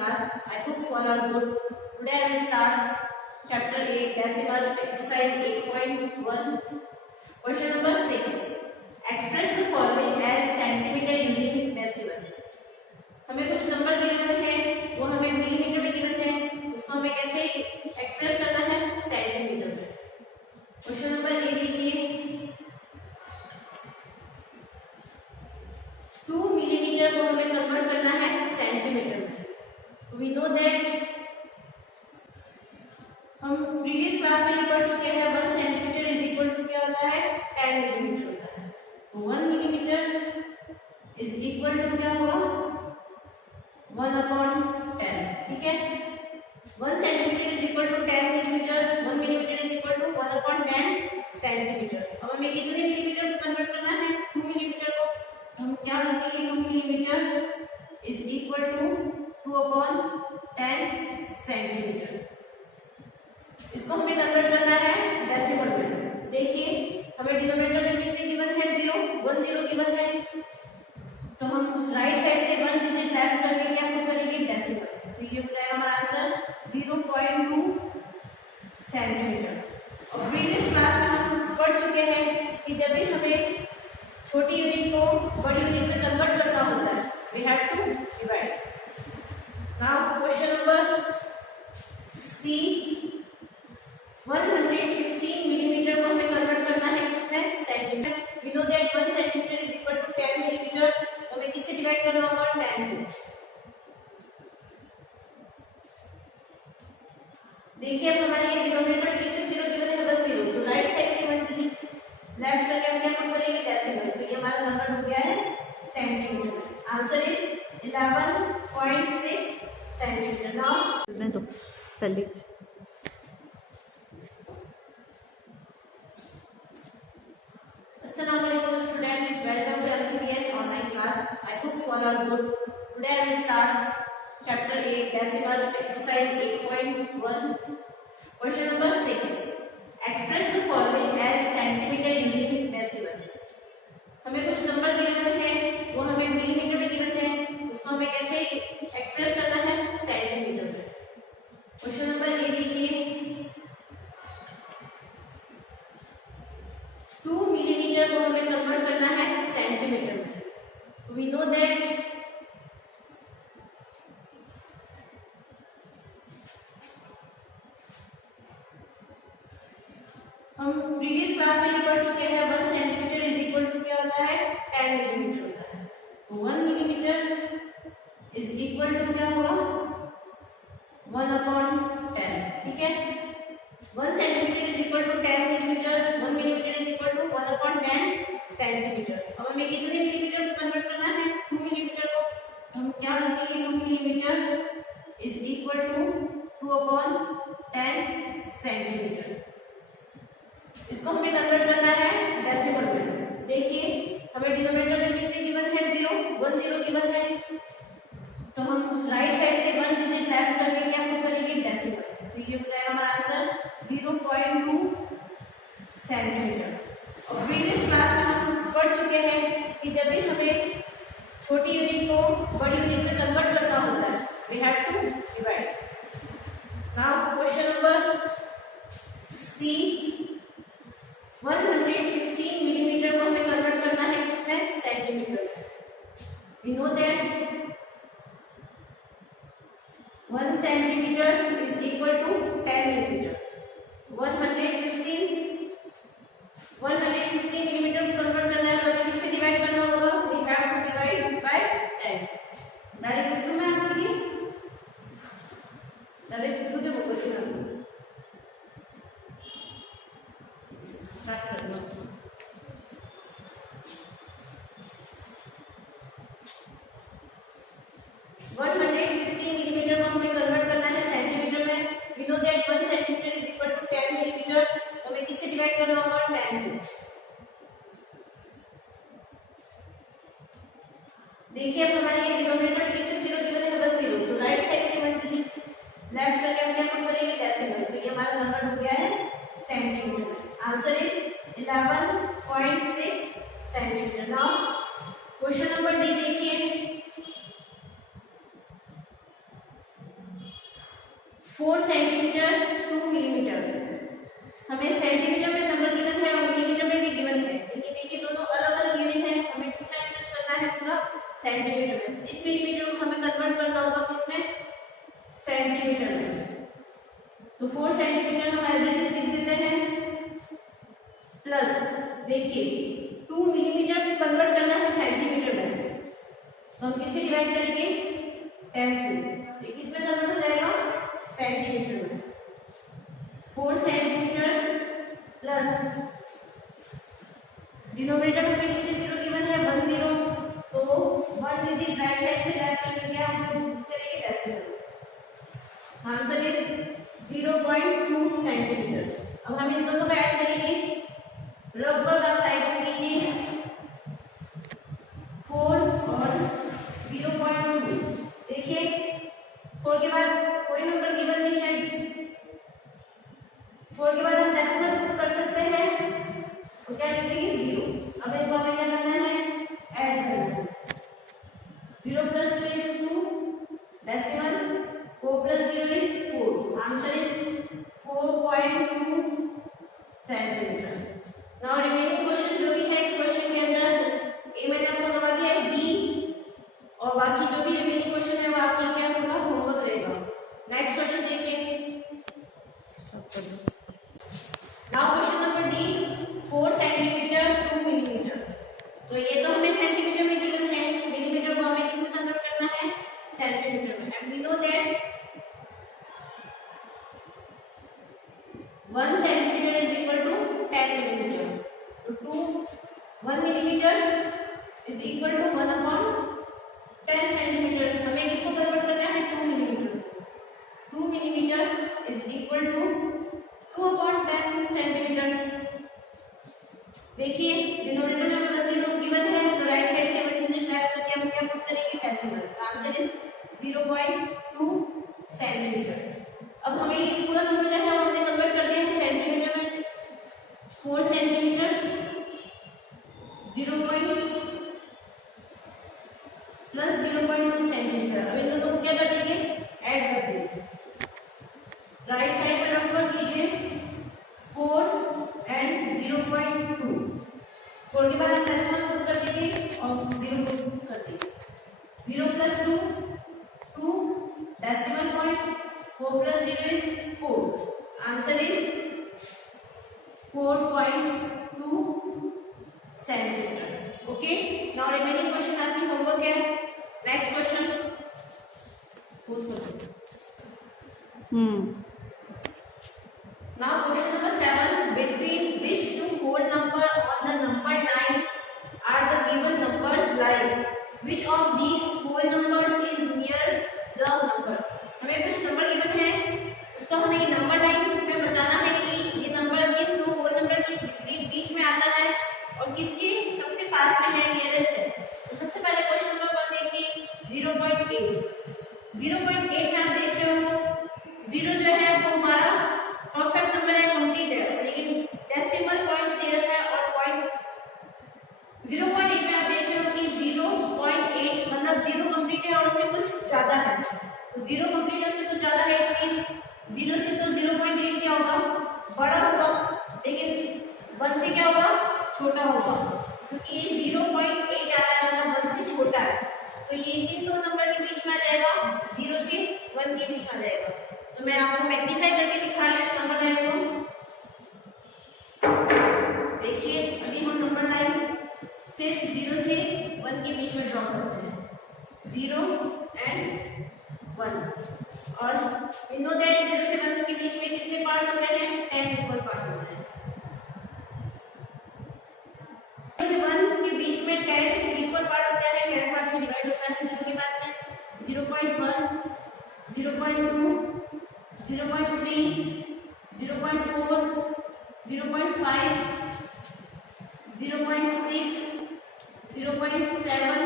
class. I hope you all are good. Today I will start chapter 8 decimal exercise 8.1. Question number 6. Express the following as centimeter using decimal. हमें कुछ number दिए हुए हैं, वो हमें millimetre में given है, उसको हमें कैसे एक्सप्रेस करना है? सेंटीमीटर में. क्वेश्चन नंबर ए देखिए, 2 मिलीमीटर को हमें कन्वर्ट करना है सेंटीमीटर में. वी नो दैट हम प्रीवियस क्लास में पढ़ चुके हैं 1 सेंटीमीटर इज इक्वल टू क्या होता है? 10 मिलीमीटर होता है. तो 1 मिलीमीटर इज इक्वल टू क्या हुआ? 1/10. ठीक है, 1 centimetre is equal to 10 millimetre, 1 millimetre is equal to 1/10 centimetre. अब हमें कितने मिलीमीटर को कन्वर्ट करना है? 2 मिलीमीटर को. हम क्या लिखेंगे? 2 millimetre is equal to 2/10 centimetre. इसको हमें कन्वर्ट करना है डेसिमल में. देखिए हमें डिनोमिनेटर में कितने गिवन है? 0 गिवन है. तो हम राइट साइड से 1 डिजिट लेफ्ट करके क्या करेंगे? डेसिमल. तो ये हो जाएगा हमारा आंसर 0.2 सेंटीमीटर. और प्रीवियस क्लास में हम पढ़ चुके हैं कि जब भी हमें छोटी यूनिट को बड़ी यूनिट में कन्वर्ट करना होता है, we have to divide. Now question number C, 116 millimetre को हमें कन्वर्ट करना है किसमें? Centimetre. We know that 1 centimetre is equal to 10 millimetre. तो हमें किससे डिवाइड करना होगा? 10 से. देखिए अब हमारे ये डिनोमिनेटर कितने 0 गिवन है? 1 0. तो राइट साइड से 1 डिजिट लेफ्ट करके हम क्या करेंगे? डेसिमल. तो ये हमारा नंबर हो गया है centimetre. Answer is 11.6 centimetre. Now तो पहले Assalamualaikum student, welcome to MCBS online class. I hope you all are good. Today I will start chapter 8 decimal exercise 8.1. Question number 6. Express the following as centimeter using decimal. हमें कुछ number दिए हुए हैं, वो हमें millimetre में given है, उसको हमें कैसे एक्सप्रेस करना है? सेंटीमीटर में. क्वेश्चन नंबर ए देखिए, 2 मिलीमीटर को हमें कन्वर्ट करना है सेंटीमीटर में. वी नो दैट हम प्रीवियस क्लास में पढ़ चुके हैं 1 सेंटीमीटर इज इक्वल टू क्या होता है? 10 मिलीमीटर होता है. तो 1 मिलीमीटर इज इक्वल टू क्या हुआ? 1/10. ठीक है, 1 centimetre is equal to 10 millimetre, 1 millimetre is equal to 1/10 centimetre. अब हमें कितने मिलीमीटर को कन्वर्ट करना है? 2 मिलीमीटर को. हम क्या लिखेंगे? 2 millimetre is equal to 2/10 centimetre. इसको हमें कन्वर्ट करना है डेसिमल में. देखिए हमें डिनोमिनेटर में कितने गिवन है? 1 0 गिवन है. तो हम राइट साइड से 1 डिजिट लेफ्ट करके क्या करेंगे? डेसिमल. तो ये हो जाएगा हमारा आंसर 0.2 सेंटीमीटर. और प्रीवियस क्लास में हम पढ़ चुके हैं कि जब भी हमें छोटी यूनिट को बड़ी यूनिट में कन्वर्ट करना होता है, we have to divide. Now question number C, 116 millimetre को हमें कन्वर्ट करना है किसमें? Centimetre. We know that 1 centimetre is equal to 10 millimetre. 116 millimetre को कन्वर्ट करना है तो हमें किससे डिवाइड करना होगा? We have to divide by 10. Direct लिख दूं मैं आपके लिए? डायरेक्ट लिख दूं? वो क्वेश्चन आपको स्टार्ट कर दो. मिलीमीटर को हमें कन्वर्ट करना है सेंटीमीटर में. We know that 1 centimetre is equal to 10 millimetre. हमें किससे डिवाइड करना होगा? 10 से. देखिए अब हमारे ये डिनोमिनेटर में कितने 0 गिवन है? 1 0. तो राइट साइड से 1 डिजिट लेफ्ट करके हम क्या करेंगे? डेसिमल. तो ये हमारा नंबर हो गया है centimetre. Answer is 11.6 centimetre. Now question number D देखिए, सेंटीमीटर में। इस मिलीमीटर को हमें कन्वर्ट करना होगा किसमें, सेंटीमीटर में। तो 4 सेंटीमीटर हम एज इट इज लिख देते हैं, प्लस देखिए 2 मिलीमीटर को कन्वर्ट करना है सेंटीमीटर में, तो हम किससे डिवाइड करेंगे, 10 से। ये किसमें कन्वर्ट हो जाएगा, सेंटीमीटर में। 4 सेंटीमीटर प्लस डिनोमिनेटर में कितने जीरो गिवन है, 1 0, तो 1 डिजिट राइट साइड से लेफ्ट करके क्या हम करेंगे, डेसिमल। Answer is 0.2 centimetre. अब हम इन दोनों का ऐड करेंगे, रफवर्क आप साइड में कीजिए, 4 और 0.2। देखिए 4 के बाद कोई नंबर गिवन नहीं है, 4 के बाद हम डेसिमल कर सकते हैं, तो क्या लिखेंगे 0। अब इनको हमें क्या करना है, ऐड करना है। 0 + 2 is 2, decimal 4 + 0 is 4। Answer is 4.2 centimetre. Now remaining question जो भी है इस क्वेश्चन के अंदर, ए मैंने आपको करवा दिया है, बी और बाकी जो भी रिमेनिंग क्वेश्चन है वो आपका क्या होगा, होमवर्क रहेगा। नेक्स्ट क्वेश्चन देखिए, स्टॉप कर दो। Now question number D, 4 centimetre 2 millimetre. तो ये तो हमें सेंटीमीटर में गिवन है, मिलीमीटर को हमें किसमें कन्वर्ट करना है, सेंटीमीटर में। And we know that 1 centimetre is equal to 10 millimetre. तो 1 millimetre is equal to 1/10 centimetre. हमें किसको कन्वर्ट करना है, 2 millimetre. 2 millimetre is equal to 2/10 centimetre. देखिए डिनोमिनेटर में 1 0 गिवन है, तो राइट साइड से 1 डिजिट लेफ्ट करके हम क्या पुट करेंगे, डेसिमल। Answer is 0.2 centimetre. अब हमें ये पूरा नंबर जो है हमने कन्वर्ट कर दिया है सेंटीमीटर में। 4 सेंटीमीटर 0 प्लस 0.2 सेंटीमीटर। अब इन दोनों को क्या कर देंगे, ऐड कर देंगे। राइट साइड पर रफ कर कीजिए 4 एंड 0.2। 4 के बाद हम डेसिमल पुट कर देंगे और 0 पुट कर देंगे। 0 + 2 2, decimal point 4 + 0 is 4। Answer is 4.2 centimetre. Okay, now remaining question आपकी होमवर्क है। नेक्स्ट क्वेश्चन पोज कर दो। Now question number 7, between which two whole number on the number line are the given numbers lie? Which of these whole numbers is near the number? हमें कुछ number given है, उसको हमें ये number line में बताना है कि ये नंबर किन दो होल नंबर के बीच में आता है और किसके सबसे पास में है, नियरेस्ट है। तो सबसे पहले क्वेश्चन नंबर 1 देखिए, 0.8। 0.8 में आप देख रहे हो 0 जो है वो हमारा परफेक्ट नंबर है, कंप्लीट है, लेकिन डेसिमल पॉइंट दे रखा है और पॉइंट 0.8 में आप देख रहे हो कि 0.8 मतलब 0 कंप्लीट है और उससे कुछ ज्यादा है। तो 0 कंप्लीट है उससे कुछ ज्यादा है, इट मींस 0 से तो 0.8 क्या होगा, बड़ा होगा, लेकिन 1 से क्या होगा, छोटा होगा, क्योंकि ये 0.8 आ रहा है मतलब 1 से छोटा है। तो ये किन दो नंबर के बीच में आ जाएगा, 0 से 1 के बीच में आ जाएगा। तो मैं आपको मैग्नीफाई करके दिखा रही हूं इस नंबर लाइन को। देखिए अभी हम नंबर लाइन सिर्फ 0 से 1 के बीच में ड्रॉ करते हैं, 0 एंड 1। और वी नो दैट 0 से 1 के बीच में कितने पार्ट्स होते हैं, 10 इक्वल पार्ट्स होते हैं। 0 से 1 के बीच में 10 इक्वल पार्ट होता है, 10 पार्ट में डिवाइड होता है। 0 के बाद में 0.1, 0.2, 0.3, 0.4, 0.5, 0.6, 0.7,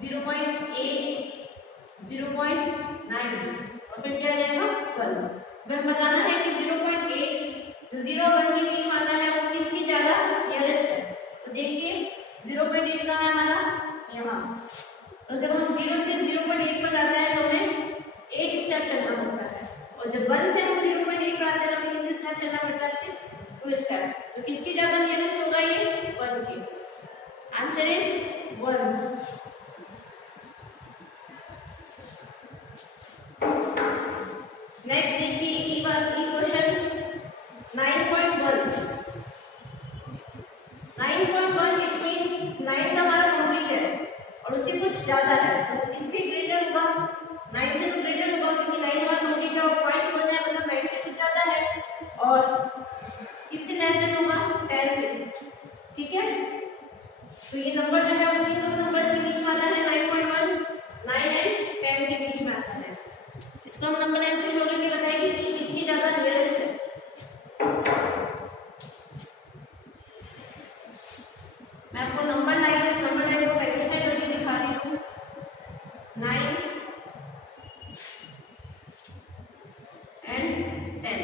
0.8, 0.9 और फिर क्या जाएगा 1। हमें बताना है कि 0.8 जो 0 और 1 के बीच में आता है वो किसकी ज्यादा नियरेस्ट है। तो देखिए 0.8 का है हमारा यहाँ, तो जब हम 0 से 0.8 पर जाता है तो हमें 8 स्टेप चलना पड़ता है, और जब 1 से हम 0.8 पर आते हैं तो हमें कितने स्टेप चलना पड़ता है, सिर्फ 2 स्टेप। तो किसकी ज्यादा नियरेस्ट होगा, ये 1 की। Answer is 1। ज्यादा है तो इससे ग्रेटर होगा, 9 से तो ग्रेटर होगा क्योंकि 9 हमारा नोटेड पॉइंट हो जाए मतलब 9 से कुछ ज्यादा है, और इससे लेस देन होगा 10 से। ठीक है, तो ये नंबर जो है वो इन दोनों नंबर्स के बीच में आता है 9.1, 9 एंड 10 के बीच में आता है। इसको हम नंबर लाइन पे शो करके बताएंगे कि किसकी ज्यादा नियरेस्ट है। मैं आपको नंबर लाइन को मैग्नीफाई करके दिखा रही हूँ। 9 एंड 10।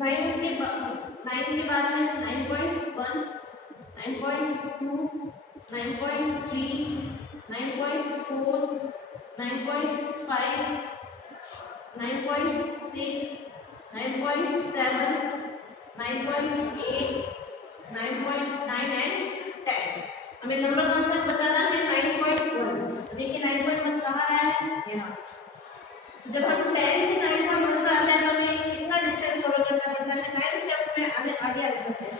9 के बाद है 9.1, 9.2, 9.3, 9.4, 9.5, 9.6, 9.7, 9.8, 9.9 एंड 10। हमें नंबर कौन सा बताना है? 9.1। देखिए 9.1 कहाँ आया है? यहाँ। जब हम 10 से 9.1 पर आते हैं तो हमें कितना डिस्टेंस कवर करना पड़ता है? 9 स्टेप में आगे बढ़ते हैं,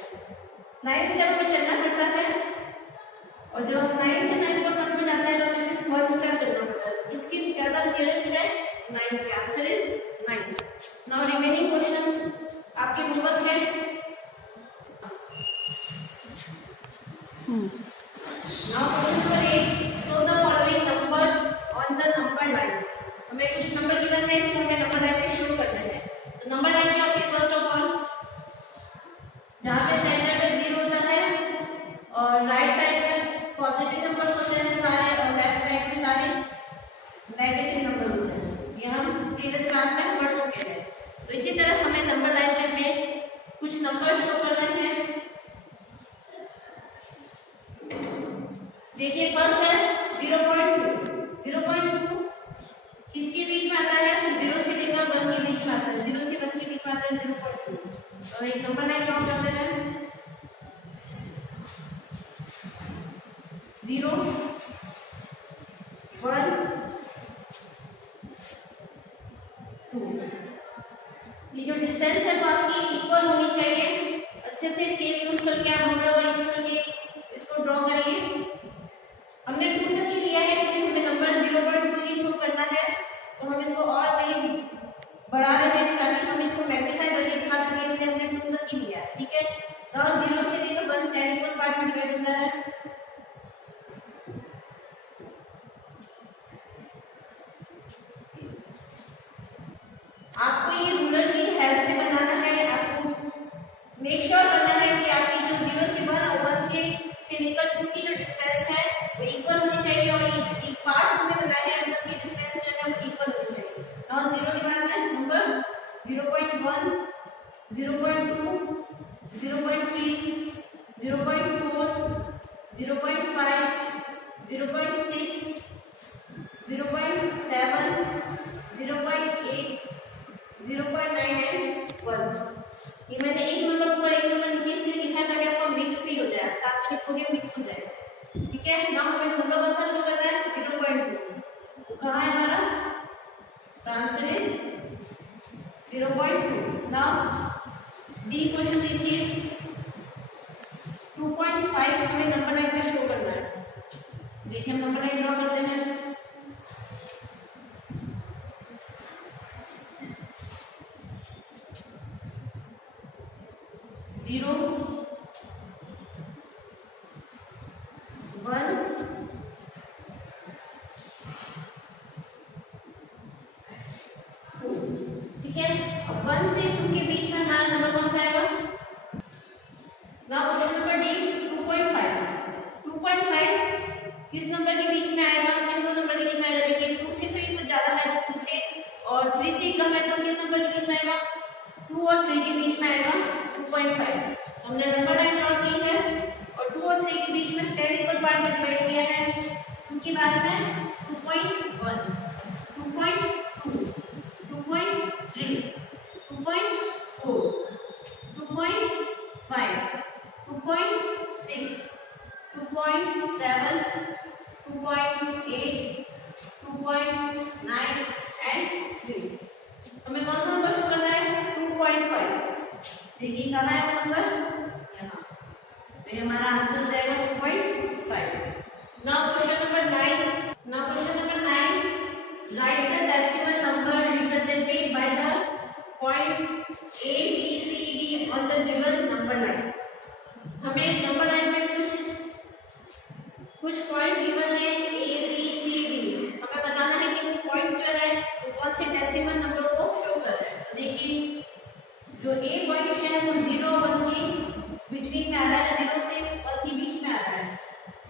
9 स्टेप में चलना पड़ता है, और जब हम 9 से 9.1 पे जाते हैं तो हमें सिर्फ 1 स्टेप चलना पड़ता है। इसकी ज्यादा नियरेस्ट है 9 के answer is 9। Now remaining question आपके होमवर्क है। Now question number 8, show the following numbers on the number line. हमें कुछ नंबर गिवन है, इसको हमें नंबर लाइन पे शो करना है। तो नंबर लाइन क्या होती है? फर्स्ट ऑफ ऑल जहाँ पे सेंटर पे 0 होता है और राइट साइड पे पॉजिटिव नंबर्स होते हैं सारे, और लेफ्ट साइड पे सारे नेगेटिव नंबर होते हैं। ये हम प्रीवियस क्लास में पढ़ चुके हैं। तो इसी तरह हमें नंबर लाइन में हमें कुछ नंबर शो करने हैं। देखिए फर्स्ट है 0.2। 0.2 किसके बीच में आता है? 0 से लेकर 1 के बीच में आता है। 0 से 1 के बीच में आता है 0.2। और एक नंबर लाइन ड्रॉ करते हैं। 0, 1, 2। ये जो डिस्टेंस है वो आपकी इक्वल होनी चाहिए। अच्छे से स्केल यूज करके आप रूलर यूज करके इसको ड्रॉ करिए। हमने 2 तक ही लिया है क्योंकि हमें नंबर 0.2 ही शो करना है, तो हम इसको और कहीं बढ़ा रहे हैं ताकि हम इसको मैग्नीफाई करके दिखा सकें, इसलिए हमने 2 तक ही लिया है। ठीक है, तो 0 से लेकर 1 10 इक्वल पार्ट में डिवाइड होता है। आपको ये रूलर की हेल्प से बनाना है। आपको मेक श्योर करना है कि आपकी जो 0 से 1 और 1 के से लेकर 2 की जो डिस्टेंस है वो इक्वल होनी चाहिए, और एक पार्ट हमने बनाया है आंसर की डिस्टेंस जो है वो इक्वल होनी चाहिए। नाउ 0 के बाद में नंबर 0.1, 0.2, 0.3, 0.4, 0.5, 0.6, 0.7, 0.8, 0.9 एंड 1। ये मैंने एक नंबर ऊपर एक नंबर नीचे इसलिए लिखा ताकि आपको मिक्स भी हो जाए, साथ में लिखोगे मिक्स हो जाए। ठीक है, नाउ हमें नंबर कौन सा शो करना है? 0.2। तो कहाँ है हमारा? Answer is 0.2। Now D question देखिए। 2.5 हमें नंबर लाइन पे शो करना है। देखिए हम नंबर लाइन ड्रॉ करते हैं। 0, 1, 2। ठीक है, अब 1 से 2 के बीच में हमारा नंबर कौन सा आएगा? Now question number D 2.5। 2.5 किस नंबर के बीच में आएगा? किन दो नंबर के बीच में आएगा? देखिए 2 से तो ये कुछ ज्यादा है, 2 से, और 3 से कम है, तो किस नंबर के बीच में आएगा? 2 और 3 के बीच में आएगा 2.5। हमने नंबर लाइन ड्रॉ की है और 2 और 3 के बीच में 10 इक्वल पार्ट में डिवाइड किया है। 2 के बाद में 2.1, 2.2, 2.3, 2.4, 2.5, 2.6, 2.7, 2.8, 2.9 एंड 3। हमें कौन सा नंबर शो करना है? देखिए कहाँ है वो नंबर, यहाँ। तो ये हमारा आंसर हो जाएगा 2.5। Now question number 9, right the decimal number represented by the points A B C D on the given number line. हमें नंबर लाइन में कुछ पॉइंट गिवन है A B C D, हमें बताना है कि वो पॉइंट जो है वो कौन से डेसिमल नंबर को शो कर रहा है। तो देखिए जो A पॉइंट है वो 0 और 1 के बिटवीन में आ रहा है, 0 से 1 के बीच में आ रहा है।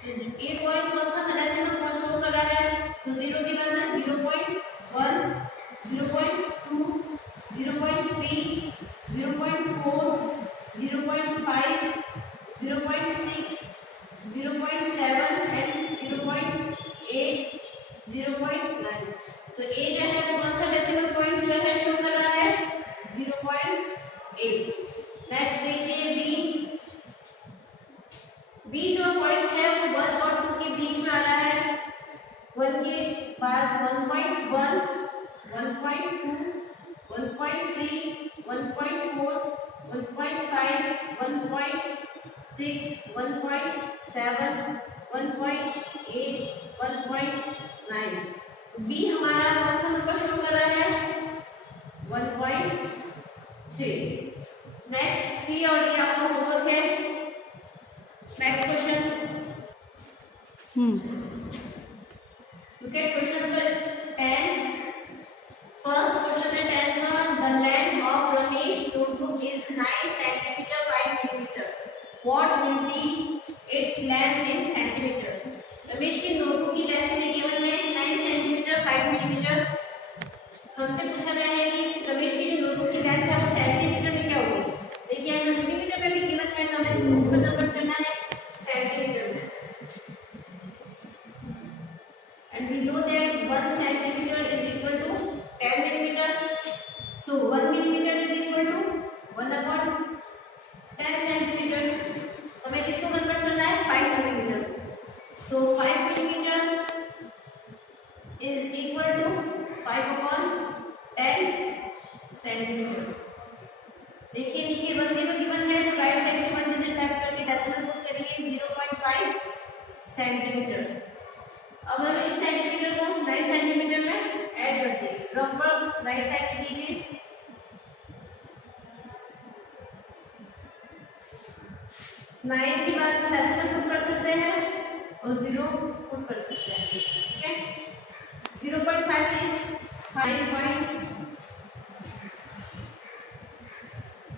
तो A पॉइंट कौन सा डेसिमल पॉइंट शो कर रहा है, तो 0 की वैल्यू 0.1, 0.2, 0.3, 0.4, 0.5, 0.6, 0.7 एंड 0.8, 0.9। तो A जो है वो कौन सा डेसिमल पॉइंट जो है शो कर रहा है, 0.8। नेक्स्ट देखिए B जो पॉइंट है वो 1 और 2 के बीच में आ रहा है। 1 के बाद 1.1, 1.2, 1.3, 1.4, 1.5, 1.6, 1.7, 1.8, 1.9। B हमारा कौन सा नंबर शो कर रहा है, 1.3। नेक्स्ट C और D आपका होमवर्क है। Next question, look at question number 10. First question है 10 का, the length of Ramesh notebook is 9 cm 5 mm. What will be its length in centimeter? Ramesh की नोटबुक की लेंथ में केवल है 9 cm 5 mm। हमसे पूछा गया है कि रमेश की जो नोटबुक की लेंथ है वो सेंटीमीटर में क्या होगी। देखिए अगर मिलीमीटर में भी कीमत है तो हमें इसको कन्वर्ट करना है सेंटीमीटर में। And we know that 1 centimeter is equal to 10 millimeter. So 1 millimeter is equal to 1 upon 10 centimeter. हमें किसको कन्वर्ट करना है 5 millimeter. So 5 millimeter is equal to 5 upon 10 centimeter. देखिए नीचे 1 0 गिवन है तो राइट साइड से 1 डिजिट लेफ्ट करके डेसिमल पुट करेंगे 0.5 सेंटीमीटर। अब हम इस सेंटीमीटर को 9 सेंटीमीटर में ऐड करते हैं। रफ राइट साइड लीजिए, 9 के बाद हम डेसिमल पुट कर सकते हैं और 0 पुट कर सकते हैं। ठीक है, 0.5 इज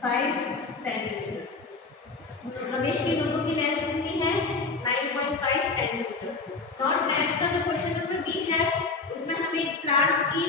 5 सेंटीमीटर। रमेश की नोटबुक की लेंथ कितनी है 9.5 सेंटीमीटर। नॉट 10 का जो क्वेश्चन नंबर बी है उसमें हमें प्लांट की